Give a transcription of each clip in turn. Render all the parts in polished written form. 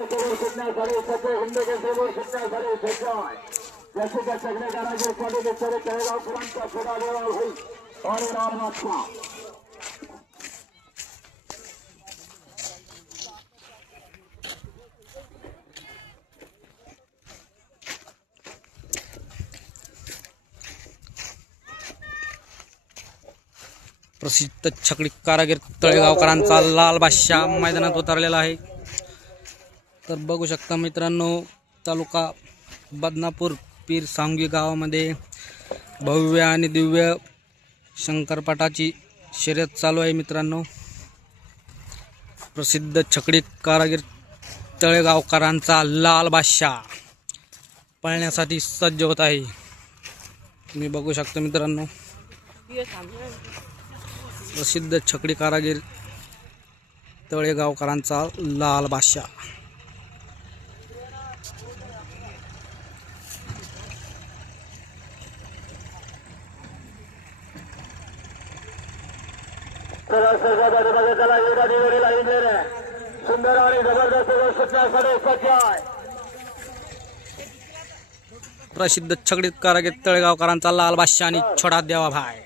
सुटण्यासाठी सगळे हिंदू केसरीवर सुटण्यासाठी सज्ज आहे. जास्तीच्या सगळे कारागीर बिचारे तळेगावकरांचा छोटा देवा होईल आणि लाल मागचा प्रसिद्ध छकडी कारागीर तळेगावकरांचा लाल बादशाह मैदानात उतरलेला आहे. तर बघू शकता मित्रांनो, तालुका बदनापूर पीर सांगवी गावामध्ये भव्य आणि दिव्य शंकरपाटाची शर्यत चालू आहे. मित्रांनो, प्रसिद्ध छकडी कारागीर तळेगावकरांचा लाल बादशाह पळण्यासाठी सज्ज होत आहे. तुम्ही बघू शकता मित्रांनो, प्रसिद्ध छकडी कारागीर तळेगावकरांचा लाल बादशाह. सुंदर आणि जबरदस्त सुटण्यासाठी सज्ज आहे. प्रसिद्ध छकडी कारागीर तळेगावकरांचा लाल बादशाह आणि छोटा देवा भाई.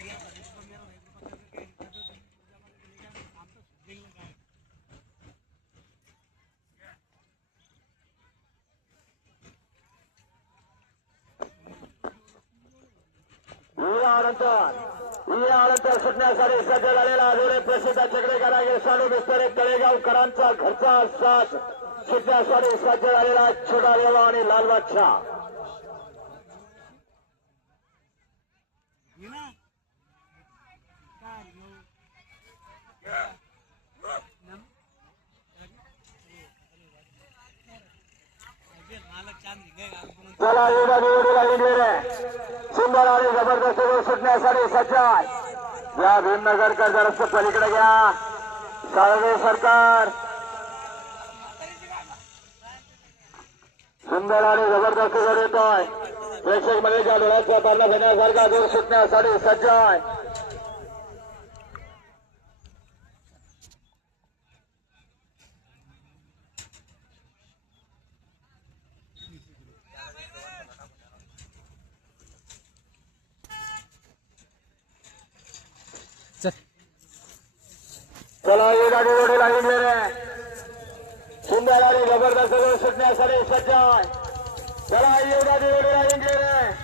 यानंतर सुटण्यासाठी सज्ज झालेला अजून प्रसिद्ध छकडी कारागीर साडू बिस्तरे तळेगावकरांचा घरचा साथ सुटण्यासाठी सज्ज झालेला छोटा देवा आणि लाल बादशाह. चला एवढा निवडीला इंडिया सुंदर आणि जबरदस्त सुटण्यासाठी सज्ज आहे. या भीमनगरकर जरासं पलीकडे घ्या. साळवे सरकार सुंदर आणि जबरदस्त जर येतोय. प्रेक्षक मध्ये ज्या डोळ्याचा पारला घेण्यासारखा दूर सुटण्यासाठी सज्ज आहे. चला एका निवडीला इंडिया सुंदर आणि जबरदस्त सुटण्यासाठी सज्ज आहे. चला एका निवडीला इंडिया